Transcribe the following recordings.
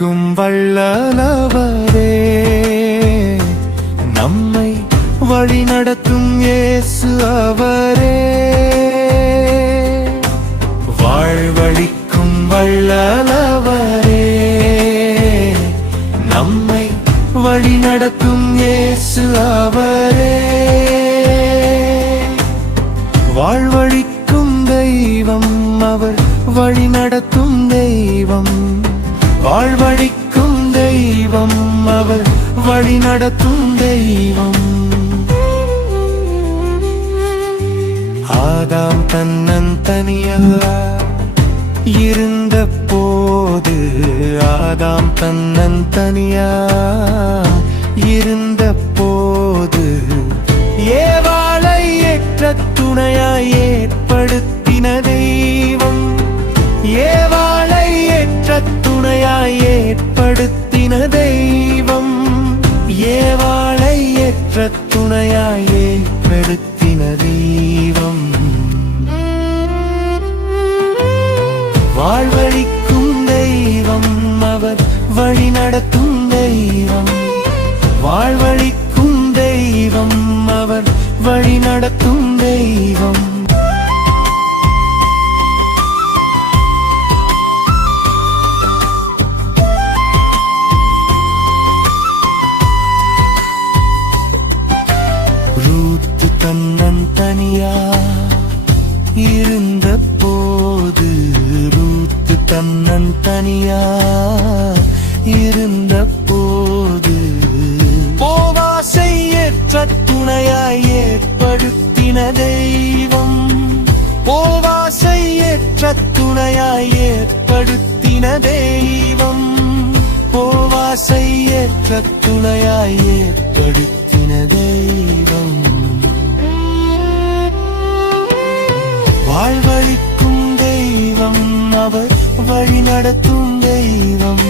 வாழ்வழிக்கும் வல்லவரே, நம்மை வழி நடத்தும் இயேசு அவரே. வாழ்வழிக்கும் வல்லவரே, நம்மை வழி நடத்தும் இயேசு அவரே. வாழ்வழிக்கும் தெய்வம் அவர், வழி நடத்தும் தெய்வம். வாழ்வழிக்கும் தெய்வம் அவர், வழி நடத்தும் தெய்வம். ஆதாம் தன்னந்தனியாக இருந்த போது, ஆதாம் தன்னந்தனியாக இருந்த போது, ஏவாளை ஏற்ற துணையாய் ஏற்படுத்தின தெய்வம். ஏவாளை ஏற்ற துணையாய் ஏற்படுத்தின தெய்வம். ஏவாளை ஏற்ற துணையாய் ஏற்படுத்தின தெய்வம். வாழ்வழிக்கும் தெய்வம் அவர், வழி நடத்தும் தெய்வம். வாழ்வழிக்கும் தெய்வம் அவர், வழி நடத்தும் தெய்வம். ரூத்து தன்னந்தனியா இருந்த போது, ரூத்து தன்னந்தனியா இருந்த போது, போவாசை ஏற்ற துணையாய் ஏற்படுத்தின தெய்வம். போவாசை ஏற்ற துணையாய் ஏற்படுத்தின தெய்வம். போவாசை ஏற்ற துணையாய் ஏற்படுத்தின தெய்வம். வாழ்வழிக்கும் தெய்வம் அவர், வழி நடத்தும் தெய்வம்.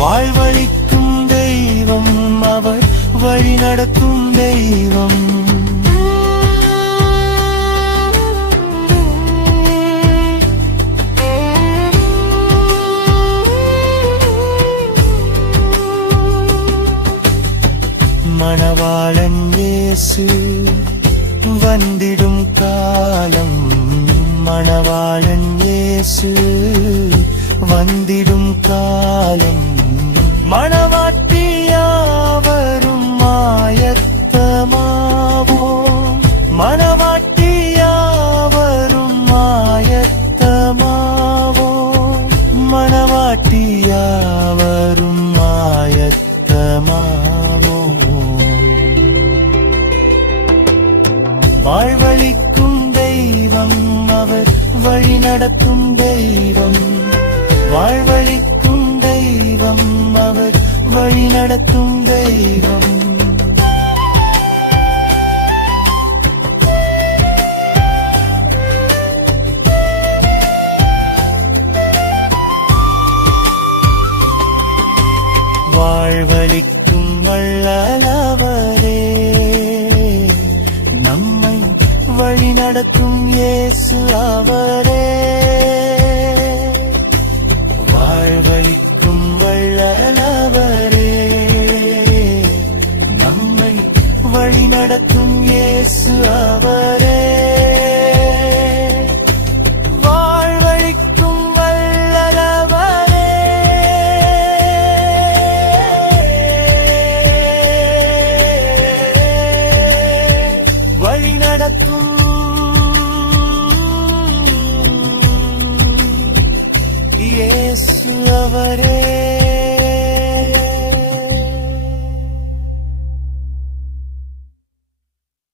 வாழ்வழிக்கும் தெய்வம் அவர், வழி நடத்தும் தெய்வம். மணவாளன் இயேசு வந்திடும் காலம், மணவாளன் இயேசு வந்திடும் காலம். மணவாட்டியாவரும் ஆயத்தமாவோம், மணவாட்டியாவரும் ஆயத்தமாவோம், மணவாட்டியாவரும் ஆயத்தமாவோம். வாழ்வழிக்கும் தெய்வம் அவர், வழி நடத்தும் தெய்வம். வாழ்வழிக்கும் தெய்வம் அவர், வழி நடத்தும் தெய்வம். வாழ்வழிக்கும் வல்லவரே, நம்மை வழி நடத்தும் இயேசு அவரே. வாழ்வழிக்கும் வல்லவரே, நம்மை வழி நடத்தும் இயேசு அவரே.